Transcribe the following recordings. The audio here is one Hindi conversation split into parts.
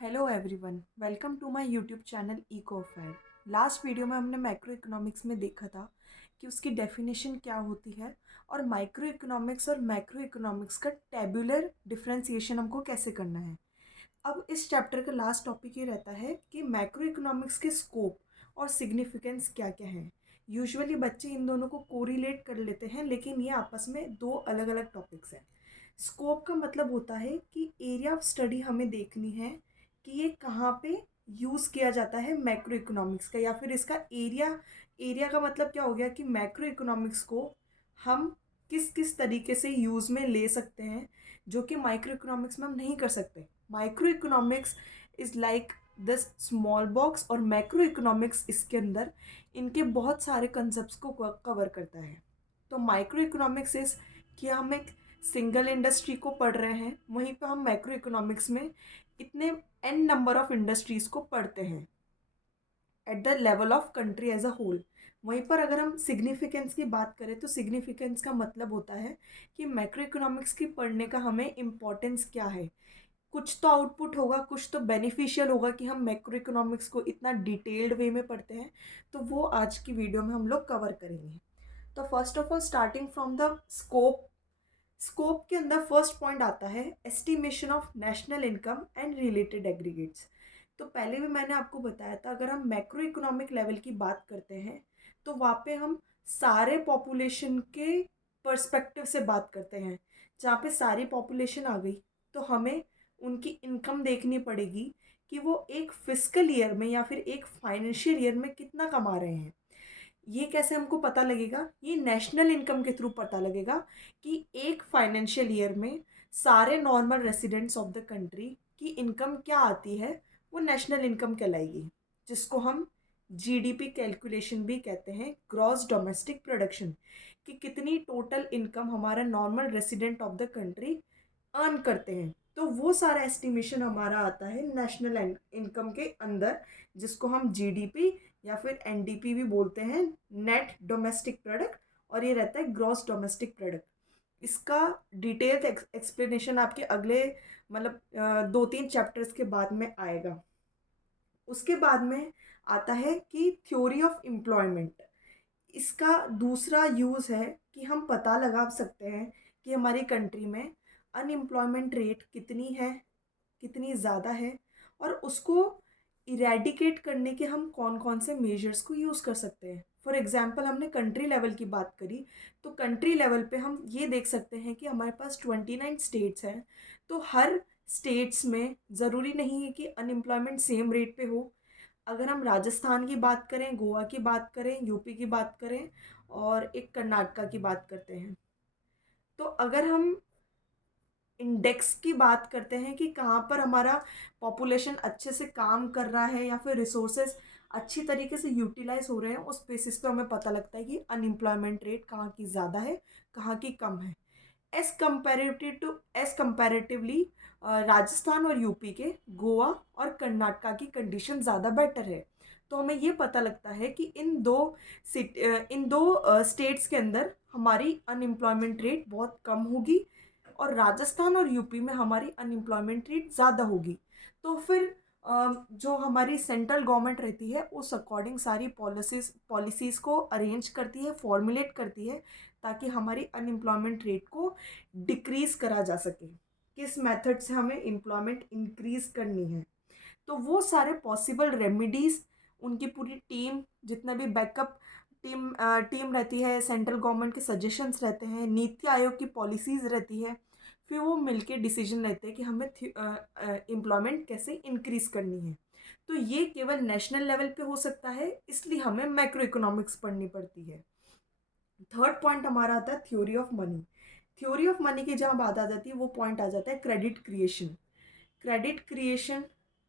Hello everyone, welcome to my YouTube channel Ecofair. Last video में हमने मैक्रो इकोनॉमिक्स में देखा था कि उसकी डेफिनेशन क्या होती है और माइक्रो इकोनॉमिक्स और मैक्रो इकोनॉमिक्स का टेबुलर डिफरेंशिएशन हमको कैसे करना है। अब इस चैप्टर का लास्ट टॉपिक ये रहता है कि मैक्रो इकोनॉमिक्स के स्कोप और सिग्निफिकेंस क्या क्या है। यूजुअली बच्चे इन दोनों को कोरिलेट कर लेते हैं, लेकिन ये आपस में दो अलग अलग टॉपिक्स हैं। स्कोप का मतलब होता है कि एरिया ऑफ स्टडी हमें देखनी है कि ये कहाँ पे यूज़ किया जाता है मैक्रो इकोनॉमिक्स का, या फिर इसका एरिया। एरिया का मतलब क्या हो गया कि मैक्रो इकोनॉमिक्स को हम किस किस तरीके से यूज़ में ले सकते हैं, जो कि माइक्रो इकोनॉमिक्स में हम नहीं कर सकते। Micro economics is like the small box, और मैक्रो इकोनॉमिक्स इसके अंदर इनके बहुत सारे कंसेप्ट को कवर करता है। तो माइक्रो इकोनॉमिक्स इज़ कि हम एक सिंगल इंडस्ट्री को पढ़ रहे हैं, वहीं पर हम मैक्रो इकोनॉमिक्स में इतने एन नंबर ऑफ इंडस्ट्रीज़ को पढ़ते हैं at the level of country as a whole. वहीं पर अगर हम सिग्निफिकेंस की बात करें तो सिग्निफिकेंस का मतलब होता है कि मैक्रो इकोनॉमिक्स की पढ़ने का हमें इम्पोर्टेंस क्या है। कुछ तो आउटपुट होगा, कुछ तो बेनिफिशियल होगा कि हम मैक्रो इकोनॉमिक्स को इतना डिटेल्ड वे में पढ़ते हैं। तो वो आज की वीडियो में हम लोग कवर करेंगे। तो first of all, starting from the scope. Scope के अंदर फर्स्ट पॉइंट आता है estimation of national income and related aggregates. तो पहले भी मैंने आपको बताया था, अगर हम मैक्रो इकोनॉमिक लेवल की बात करते हैं तो वहाँ पे हम सारे पॉपुलेशन के पर्सपेक्टिव से बात करते हैं। जहाँ पे सारी पॉपुलेशन आ गई तो हमें उनकी इनकम देखनी पड़ेगी कि वो एक फिस्कल ईयर में या फिर एक फाइनेंशियल ईयर में कितना कमा रहे हैं। ये कैसे हमको पता लगेगा? ये नेशनल इनकम के थ्रू पता लगेगा कि एक फाइनेंशियल ईयर में सारे normal residents of the country की इनकम क्या आती है, वो नेशनल इनकम कहलाएगी, जिसको हम जीडीपी कैलकुलेशन भी कहते हैं, ग्रॉस डोमेस्टिक प्रोडक्शन, कि कितनी टोटल इनकम हमारा normal resident of the country earn करते हैं। तो वो सारा एस्टिमेशन हमारा आता है नेशनल इनकम के अंदर, जिसको हम जीडीपी या फिर एनडीपी भी बोलते हैं, नेट डोमेस्टिक प्रोडक्ट, और ये रहता है ग्रॉस डोमेस्टिक प्रोडक्ट। इसका डिटेल्ड एक्सप्लेनेशन आपके अगले मतलब 2-3 चैप्टर्स के बाद में आएगा। उसके बाद में आता है कि थ्योरी ऑफ एम्प्लॉयमेंट। इसका दूसरा यूज़ है कि हम पता लगा सकते हैं कि हमारी कंट्री में अनएम्प्लॉयमेंट रेट कितनी है, कितनी ज़्यादा है, और उसको इरेडिकेट करने के हम कौन कौन से मेजर्स को यूज़ कर सकते हैं। फॉर एग्जांपल, हमने कंट्री लेवल की बात करी, तो कंट्री लेवल पे हम ये देख सकते हैं कि हमारे पास 29 स्टेट्स हैं। तो हर स्टेट्स में ज़रूरी नहीं है कि अनएम्प्लॉयमेंट सेम रेट पे हो। अगर हम राजस्थान की बात करें, गोवा की बात करें, यूपी की बात करें, और एक कर्नाटका की बात करते हैं, तो अगर हम इंडेक्स की बात करते हैं कि कहाँ पर हमारा पॉपुलेशन अच्छे से काम कर रहा है या फिर रिसोर्सेज अच्छी तरीके से यूटिलाइज हो रहे हैं, उस बेसिस पे हमें पता लगता है कि अनएम्प्लॉयमेंट रेट कहाँ की ज़्यादा है, कहाँ की कम है। एज कंपेरेटिवली राजस्थान और यूपी के गोवा और कर्नाटका की कंडीशन ज़्यादा बेटर है। तो हमें ये पता लगता है कि इन दो स्टेट्स के अंदर हमारी अनएम्प्लॉयमेंट रेट बहुत कम होगी, और राजस्थान और यूपी में हमारी अनएम्प्लॉयमेंट रेट ज़्यादा होगी। तो फिर जो हमारी सेंट्रल गवर्नमेंट रहती है उस अकॉर्डिंग सारी पॉलिसीज़ को अरेंज करती है, फॉर्मुलेट करती है, ताकि हमारी अनएम्प्लॉयमेंट रेट को डिक्रीज़ करा जा सके। किस मेथड से हमें एम्प्लॉयमेंट इंक्रीज़ करनी है, तो वो सारे पॉसिबल रेमेडीज़, उनकी पूरी टीम, जितना भी बैकअप टीम रहती है, सेंट्रल गवर्नमेंट के सजेशंस रहते हैं, नीति आयोग की पॉलिसीज़ रहती है, फिर वो मिलके डिसीजन लेते हैं कि हमें एम्प्लॉयमेंट कैसे इंक्रीज़ करनी है। तो ये केवल नेशनल लेवल पे हो सकता है, इसलिए हमें मैक्रो इकोनॉमिक्स पढ़नी पड़ती है। थर्ड पॉइंट हमारा आता है theory of money. Theory of money की जहाँ बात आ जाती है, वो पॉइंट आ जाता है क्रेडिट क्रिएशन। क्रेडिट क्रिएशन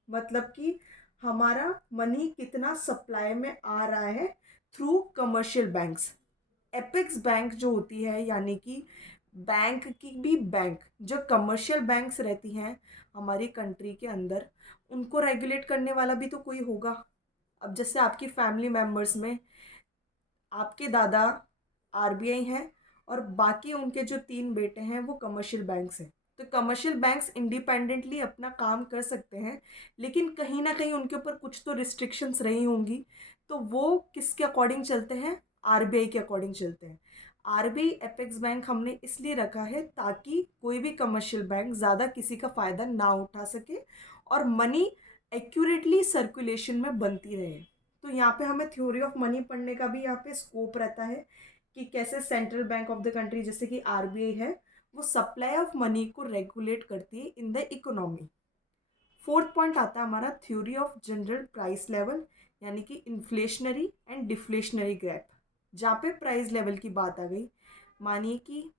मतलब कि हमारा मनी कितना सप्लाई में आ रहा है through commercial banks. Apex bank जो होती है, यानी कि बैंक की भी बैंक, जो कमर्शियल बैंक्स रहती हैं हमारी कंट्री के अंदर, उनको रेगुलेट करने वाला भी तो कोई होगा। अब जैसे आपकी फैमिली मेम्बर्स में आपके दादा आरबीआई हैं, और बाकी उनके जो 3 बेटे हैं वो कमर्शियल बैंक्स हैं। तो कमर्शियल बैंक्स इंडिपेंडेंटली अपना काम कर सकते हैं, लेकिन कहीं ना कहीं उनके ऊपर कुछ तो रिस्ट्रिक्शंस रही होंगी। तो वो किसके अकॉर्डिंग चलते हैं? आरबीआई के अकॉर्डिंग चलते हैं। आरबीआई एपेक्स बैंक हमने इसलिए रखा है ताकि कोई भी कमर्शियल बैंक ज़्यादा किसी का फ़ायदा ना उठा सके और मनी एक्यूरेटली सर्कुलेशन में बनती रहे। तो यहाँ पे हमें थ्योरी ऑफ मनी पढ़ने का भी यहाँ पे स्कोप रहता है कि कैसे central bank of the country जैसे कि आरबीआई है वो सप्लाई ऑफ मनी को रेगुलेट करती है in the economy. Fourth point आता है हमारा theory of general price level, यानी कि इन्फ्लेशनरी एंड डिफ्लेशनरी गैप। जहाँ पे प्राइस लेवल की बात आ गई, मानिए कि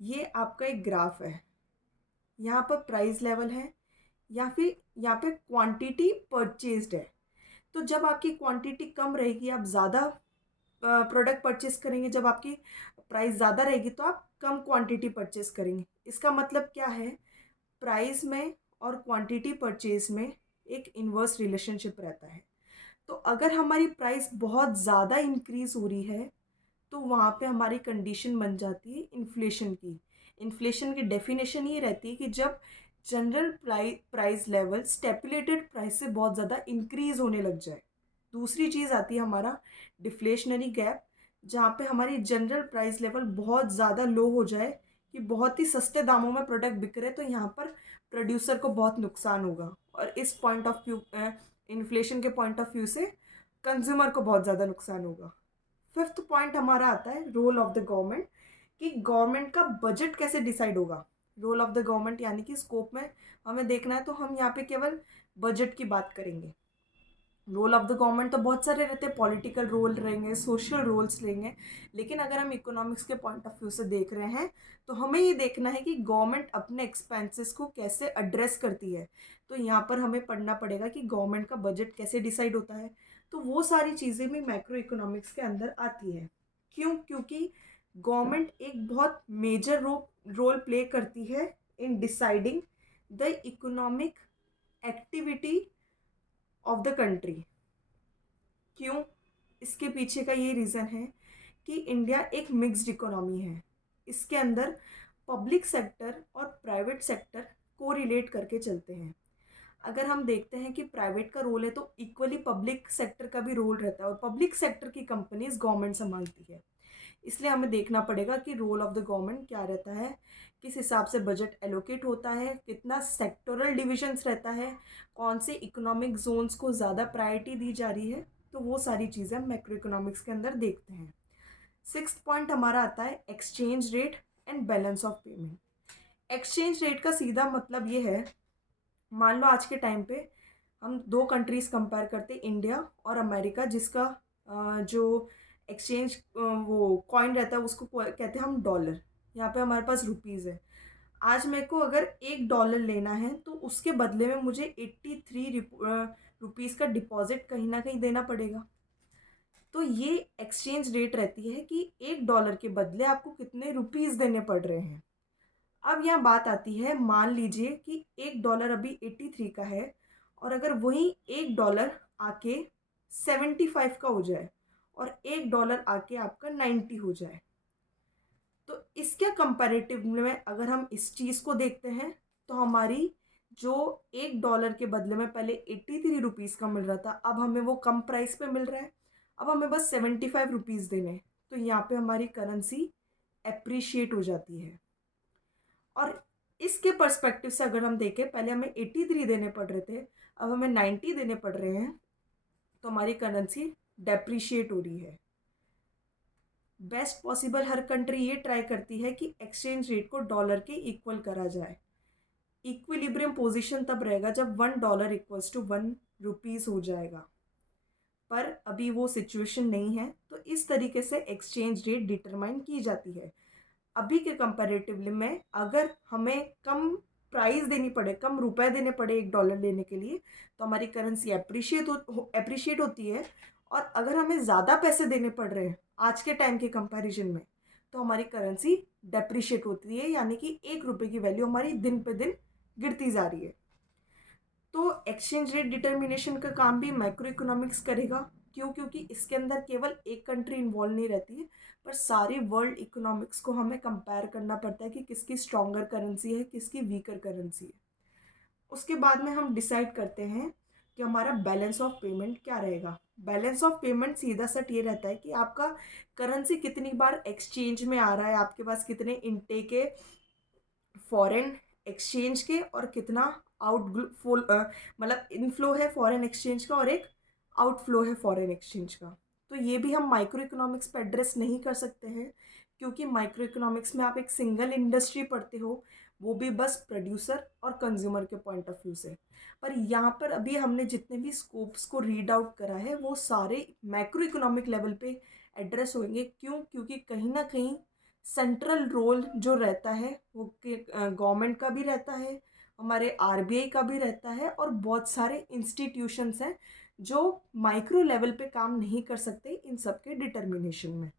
ये आपका एक ग्राफ है, यहाँ पर प्राइस लेवल है या फिर यहाँ पे क्वांटिटी परचेज्ड है। तो जब आपकी क्वांटिटी कम रहेगी, आप ज़्यादा प्रोडक्ट परचेस करेंगे, जब आपकी प्राइस ज़्यादा रहेगी तो आप कम क्वांटिटी परचेस करेंगे। इसका मतलब क्या है? प्राइस में और क्वांटिटी परचेज में एक इन्वर्स रिलेशनशिप रहता है। तो अगर हमारी प्राइस बहुत ज़्यादा इंक्रीज हो रही है तो वहाँ पे हमारी कंडीशन बन जाती है इन्फ्लेशन की। इन्फ्लेशन की डेफिनेशन ये रहती है कि जब जनरल प्राइस लेवल स्टेपुलेटेड प्राइस से बहुत ज़्यादा इंक्रीज होने लग जाए। दूसरी चीज़ आती है हमारा डिफ्लेशनरी गैप, जहाँ पे हमारी जनरल प्राइस लेवल बहुत ज़्यादा लो हो जाए कि बहुत ही सस्ते दामों में प्रोडक्ट बिक रहे, तो यहाँ पर प्रोड्यूसर को बहुत नुकसान होगा और इस पॉइंट ऑफ व्यू इन्फ्लेशन के पॉइंट ऑफ व्यू से कंज्यूमर को बहुत ज़्यादा नुकसान होगा। फिफ्थ पॉइंट हमारा आता है रोल ऑफ द गवर्नमेंट, कि गवर्नमेंट का बजट कैसे डिसाइड होगा। रोल ऑफ द गवर्नमेंट यानी कि स्कोप में हमें देखना है तो हम यहाँ पे केवल बजट की बात करेंगे। रोल ऑफ द गवर्नमेंट तो बहुत सारे रहते हैं, पॉलिटिकल रोल रहेंगे, सोशल रोल्स रहेंगे, लेकिन अगर हम इकोनॉमिक्स के पॉइंट ऑफ व्यू से देख रहे हैं तो हमें ये देखना है कि गवर्नमेंट अपने एक्सपेंसेस को कैसे एड्रेस करती है। तो यहाँ पर हमें पढ़ना पड़ेगा कि गवर्नमेंट का बजट कैसे डिसाइड होता है। तो वो सारी चीज़ें भी मैक्रो इकोनॉमिक्स के अंदर आती है। क्यों? क्योंकि गवर्नमेंट एक बहुत मेजर रोल प्ले करती है in deciding the economic activity of the country. क्यों? इसके पीछे का ये रीज़न है कि इंडिया एक मिक्स्ड इकोनॉमी है। इसके अंदर पब्लिक सेक्टर और प्राइवेट सेक्टर को रिलेट करके चलते हैं। अगर हम देखते हैं कि प्राइवेट का रोल है तो इक्वली पब्लिक सेक्टर का भी रोल रहता है और पब्लिक सेक्टर की कंपनीज गवर्नमेंट संभालती है। इसलिए हमें देखना पड़ेगा कि रोल ऑफ द गवर्नमेंट क्या रहता है, किस हिसाब से बजट एलोकेट होता है, कितना सेक्टोरल डिविजन्स रहता है, कौन से इकोनॉमिक जोन्स को ज़्यादा प्रायोरिटी दी जा रही है। तो वो सारी चीज़ें हम मैक्रो इकोनॉमिक्स के अंदर देखते हैं। सिक्स्थ पॉइंट हमारा आता है exchange rate and balance of payment. Exchange rate का सीधा मतलब ये है, मान लो आज के टाइम पे हम दो कंट्रीज़ कंपेयर करते, इंडिया और अमेरिका, जिसका जो एक्सचेंज वो कॉइन रहता है उसको कहते हैं हम डॉलर। यहाँ पे हमारे पास रुपीज़ है। आज मेरे को अगर $1 लेना है तो उसके बदले में मुझे 83 रुपीज़ का डिपॉजिट कहीं ना कहीं देना पड़ेगा। तो ये एक्सचेंज रेट रहती है कि $1 के बदले आपको कितने रुपीज़ देने पड़ रहे हैं। अब यहाँ बात आती है, मान लीजिए कि $1 अभी 83 का है और अगर वही $1 आके 75 का हो जाए और $1 आके आपका 90 हो जाए, तो इसके कंपैरेटिव में अगर हम इस चीज़ को देखते हैं तो हमारी जो $1 के बदले में पहले 83 रुपीज़ का मिल रहा था, अब हमें वो कम प्राइस पे मिल रहा है। अब हमें बस 75 रुपीज़ देने हैं, तो यहाँ पे हमारी करेंसी एप्रिशिएट हो जाती है। और इसके पर्सपेक्टिव से अगर हम देखें, पहले हमें 83 देने पड़ रहे थे, अब हमें 90 देने पड़ रहे हैं, तो हमारी करेंसी डेप्रिशिएट हो रही है। बेस्ट पॉसिबल हर कंट्री ये ट्राई करती है कि एक्सचेंज रेट को डॉलर के इक्वल करा जाए। इक्विलिब्रियम पोजीशन तब रहेगा जब $1 इक्वल्स टू 1 रुपीज़ हो जाएगा, पर अभी वो सिचुएशन नहीं है। तो इस तरीके से एक्सचेंज रेट डिटरमाइन की जाती है। अभी के कंपैरेटिवली में अगर हमें कम प्राइस देनी पड़े, कम रुपए देने पड़े $1 लेने के लिए, तो हमारी करेंसी एप्रिशिएट होती है। और अगर हमें ज़्यादा पैसे देने पड़ रहे हैं आज के टाइम के कंपैरिजन में, तो हमारी करेंसी डेप्रिशिएट होती है, यानी कि $1 की वैल्यू हमारी दिन पे दिन गिरती जा रही है। तो एक्सचेंज रेट डिटर्मिनेशन का काम भी मैक्रो इकोनॉमिक्स करेगा, क्यों? क्योंकि इसके अंदर केवल एक कंट्री इन्वॉल्व नहीं रहती है, पर सारी वर्ल्ड इकोनॉमिक्स को हमें कंपेयर करना पड़ता है कि किसकी स्ट्रॉन्गर करेंसी है, किसकी वीकर करेंसी है। उसके बाद में हम डिसाइड करते हैं कि हमारा बैलेंस ऑफ पेमेंट क्या रहेगा। बैलेंस ऑफ पेमेंट सीधा सट ये रहता है कि आपका करेंसी कितनी बार एक्सचेंज में आ रहा है, आपके पास कितने इनटेक है फॉरेन एक्सचेंज के और कितना आउटफ्लो मतलब इनफ्लो है फॉरेन एक्सचेंज का और एक आउटफ्लो है फॉरेन एक्सचेंज का। तो ये भी हम माइक्रो इकोनॉमिक्स पर एड्रेस नहीं कर सकते हैं, क्योंकि माइक्रो इकोनॉमिक्स में आप एक सिंगल इंडस्ट्री पढ़ते हो, वो भी बस प्रोड्यूसर और कंज्यूमर के पॉइंट ऑफ व्यू से। पर यहाँ पर अभी हमने जितने भी स्कोप्स को रीड आउट करा है वो सारे मैक्रो इकोनॉमिक लेवल पे एड्रेस होंगे। क्यों? क्योंकि कहीं ना कहीं सेंट्रल रोल जो रहता है वो गवर्नमेंट का भी रहता है, हमारे आरबीआई का भी रहता है, और बहुत सारे इंस्टीट्यूशंस हैं जो माइक्रो लेवल पे काम नहीं कर सकते इन सब के डिटर्मिनेशन में।